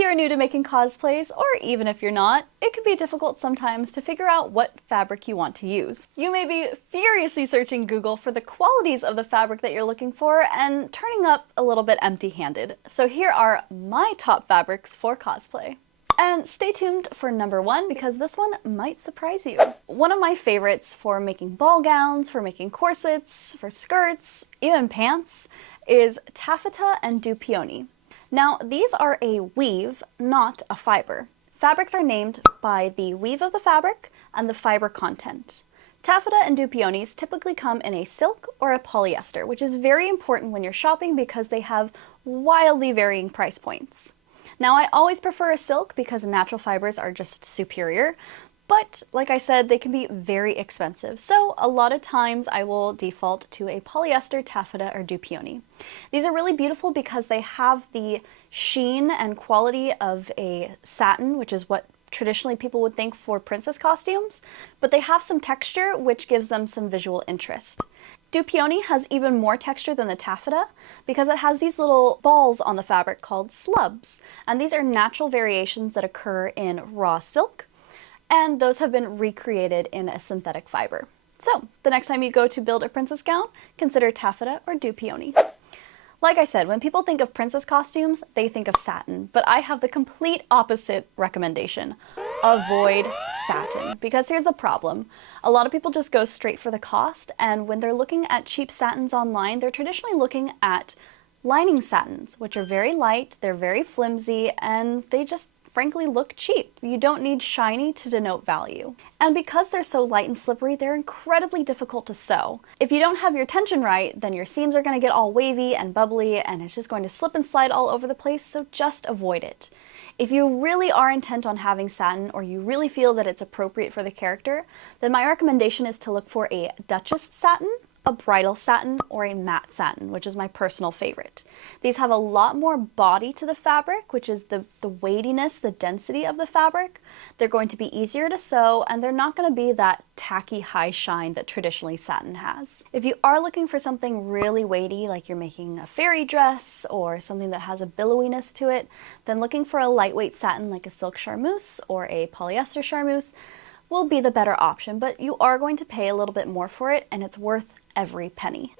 you're new to making cosplays, or even if you're not, it can be difficult sometimes to figure out what fabric you want to use. You may be furiously searching Google for the qualities of the fabric that you're looking for and turning up a little bit empty-handed. So here are my top fabrics for cosplay. And stay tuned for number one, because this one might surprise you. One of my favorites for making ball gowns, for making corsets, for skirts, even pants, is taffeta and dupioni. Now, these are a weave, not a fiber. Fabrics are named by the weave of the fabric and the fiber content. Taffeta and dupionis typically come in a silk or a polyester, which is very important when you're shopping because they have wildly varying price points. Now, I always prefer a silk because natural fibers are just superior, but like I said, they can be very expensive. So a lot of times I will default to a polyester, taffeta, or dupioni. These are really beautiful because they have the sheen and quality of a satin, which is what traditionally people would think for princess costumes, but they have some texture which gives them some visual interest. Dupioni has even more texture than the taffeta because it has these little balls on the fabric called slubs, and these are natural variations that occur in raw silk, and those have been recreated in a synthetic fiber. So, the next time you go to build a princess gown, consider taffeta or dupioni. Like I said, when people think of princess costumes, they think of satin, but I have the complete opposite recommendation. Avoid satin, because here's the problem. A lot of people just go straight for the cost, and when they're looking at cheap satins online, they're traditionally looking at lining satins, which are very light, they're very flimsy, and they just frankly look cheap. You don't need shiny to denote value. And because they're so light and slippery, they're incredibly difficult to sew. If you don't have your tension right, then your seams are going to get all wavy and bubbly, and it's just going to slip and slide all over the place, so just avoid it. If you really are intent on having satin, or you really feel that it's appropriate for the character, then my recommendation is to look for a Duchess satin, a bridal satin, or a matte satin, which is my personal favorite. These have a lot more body to the fabric, which is the weightiness, the density of the fabric. They're going to be easier to sew, and they're not going to be that tacky high shine that traditionally satin has. If you are looking for something really weighty, like you're making a fairy dress or something that has a billowiness to it, then looking for a lightweight satin like a silk charmeuse or a polyester charmeuse will be the better option, but you are going to pay a little bit more for it, and it's worth every penny.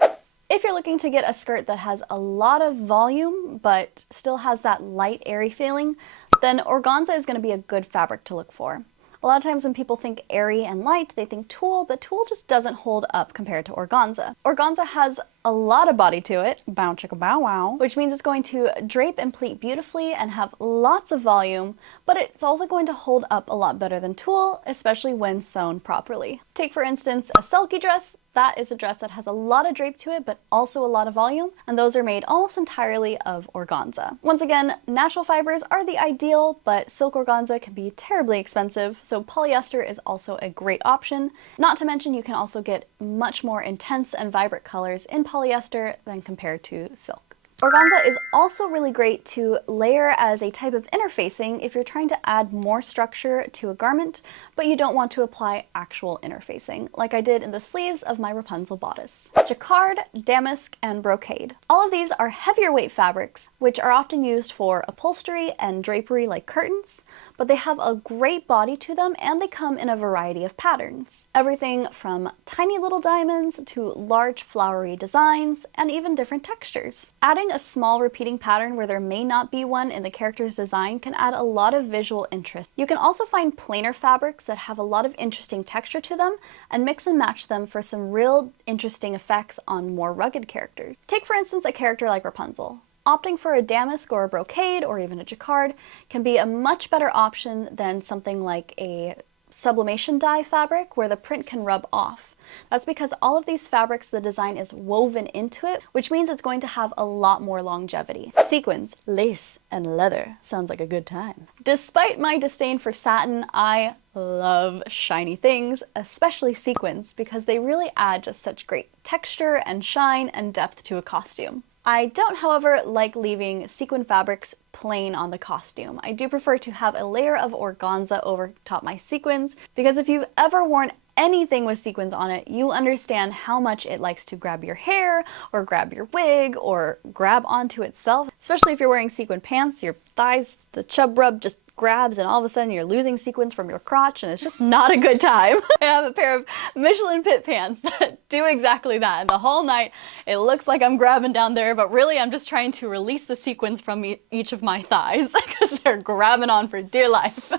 If you're looking to get a skirt that has a lot of volume but still has that light, airy feeling, then organza is going to be a good fabric to look for. A lot of times when people think airy and light, they think tulle, but tulle just doesn't hold up compared to organza. Organza has a lot of body to it, bow chicka bow wow, which means it's going to drape and pleat beautifully and have lots of volume, but it's also going to hold up a lot better than tulle, especially when sewn properly. Take for instance a selkie dress. That is a dress that has a lot of drape to it, but also a lot of volume, and those are made almost entirely of organza. Once again, natural fibers are the ideal, but silk organza can be terribly expensive, so polyester is also a great option. Not to mention you can also get much more intense and vibrant colors in polyester than compared to silk. Organza is also really great to layer as a type of interfacing if you're trying to add more structure to a garment, but you don't want to apply actual interfacing, like I did in the sleeves of my Rapunzel bodice. Jacquard, damask, and brocade. All of these are heavier weight fabrics, which are often used for upholstery and drapery like curtains, but they have a great body to them, and they come in a variety of patterns. Everything from tiny little diamonds to large flowery designs, and even different textures. Adding a small repeating pattern where there may not be one in the character's design can add a lot of visual interest. You can also find plainer fabrics that have a lot of interesting texture to them and mix and match them for some real interesting effects on more rugged characters. Take for instance a character like Rapunzel. Opting for a damask or a brocade or even a jacquard can be a much better option than something like a sublimation dye fabric where the print can rub off. That's because all of these fabrics, the design is woven into it, which means it's going to have a lot more longevity. Sequins, lace, and leather. Sounds like a good time. Despite my disdain for satin, I love shiny things, especially sequins, because they really add just such great texture and shine and depth to a costume. I don't, however, like leaving sequin fabrics plain on the costume. I do prefer to have a layer of organza over top my sequins, because if you've ever worn anything with sequins on it, you understand how much it likes to grab your hair, or grab your wig, or grab onto itself. Especially if you're wearing sequin pants, your thighs, the chub rub just grabs and all of a sudden you're losing sequins from your crotch and it's just not a good time. I have a pair of Michelin pit pants that do exactly that, and the whole night it looks like I'm grabbing down there, but really I'm just trying to release the sequins from each of my thighs because they're grabbing on for dear life.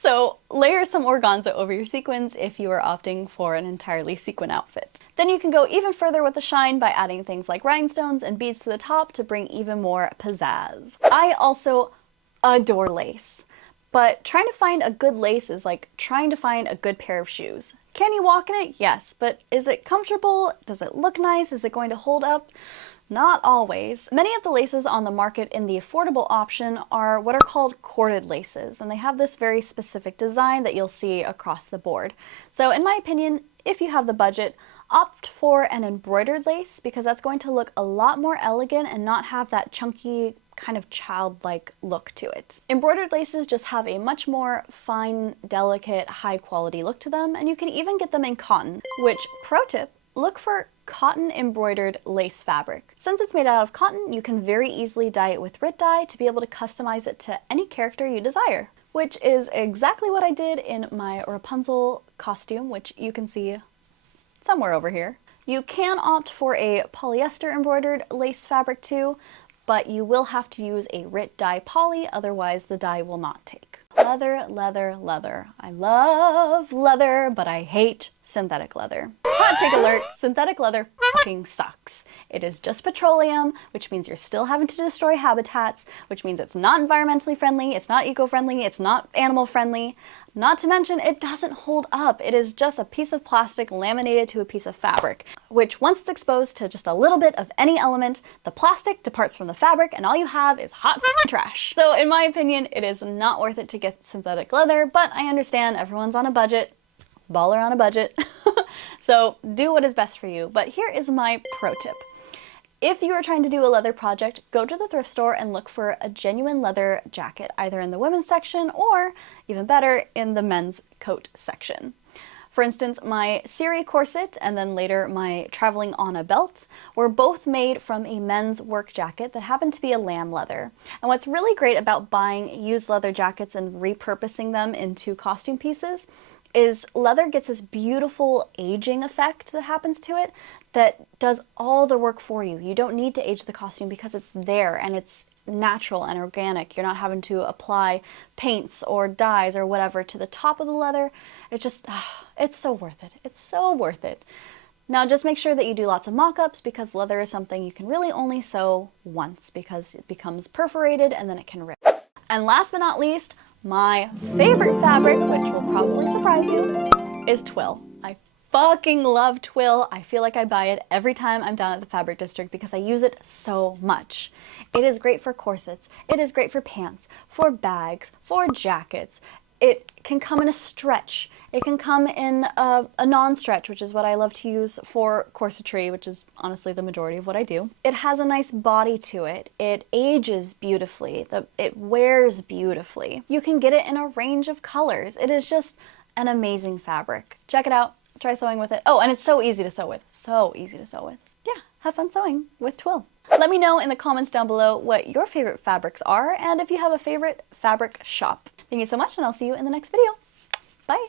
So layer some organza over your sequins if you are opting for an entirely sequin outfit. Then you can go even further with the shine by adding things like rhinestones and beads to the top to bring even more pizzazz. I also adore lace. But trying to find a good lace is like trying to find a good pair of shoes. Can you walk in it? Yes, but is it comfortable? Does it look nice? Is it going to hold up? Not always. Many of the laces on the market in the affordable option are what are called corded laces, and they have this very specific design that you'll see across the board. So in my opinion, if you have the budget, opt for an embroidered lace because that's going to look a lot more elegant and not have that chunky kind of childlike look to it. Embroidered laces just have a much more fine, delicate, high quality look to them, and you can even get them in cotton, which, pro tip, look for cotton embroidered lace fabric. Since it's made out of cotton, you can very easily dye it with Rit dye to be able to customize it to any character you desire, which is exactly what I did in my Rapunzel costume, which you can see somewhere over here. You can opt for a polyester embroidered lace fabric too, but you will have to use a Rit dye poly, otherwise the dye will not take. Leather, leather, leather. I love leather, but I hate synthetic leather. Hot take alert, synthetic leather fucking sucks. It is just petroleum, which means you're still having to destroy habitats, which means it's not environmentally friendly, it's not eco-friendly, it's not animal friendly. Not to mention, it doesn't hold up. It is just a piece of plastic laminated to a piece of fabric, which once it's exposed to just a little bit of any element, the plastic departs from the fabric and all you have is hot trash. So in my opinion, it is not worth it to get synthetic leather, but I understand everyone's on a budget. Baller on a budget. So do what is best for you. But here is my pro tip. If you are trying to do a leather project, go to the thrift store and look for a genuine leather jacket, either in the women's section or, even better, in the men's coat section. For instance, my Siri corset and then later my traveling on a belt were both made from a men's work jacket that happened to be a lamb leather. And what's really great about buying used leather jackets and repurposing them into costume pieces is leather gets this beautiful aging effect that happens to it that does all the work for you. You don't need to age the costume because it's there and it's natural and organic. You're not having to apply paints or dyes or whatever to the top of the leather. It just, it's so worth it. It's so worth it. Now just make sure that you do lots of mock-ups because leather is something you can really only sew once because it becomes perforated and then it can rip. And last but not least, my favorite fabric, which will probably surprise you, is Twill. I fucking love Twill. I feel like I buy it every time I'm down at the fabric district because I use it so much. It is great for corsets, it is great for pants, for bags, for jackets. It can come in a stretch. It can come in a non-stretch, which is what I love to use for corsetry, which is honestly the majority of what I do. It has a nice body to it. It ages beautifully. It wears beautifully. You can get it in a range of colors. It is just an amazing fabric. Check it out. Try sewing with it. Oh, and it's so easy to sew with. So easy to sew with. Yeah, have fun sewing with Twill. Let me know in the comments down below what your favorite fabrics are and if you have a favorite fabric shop. Thank you so much, and I'll see you in the next video. Bye!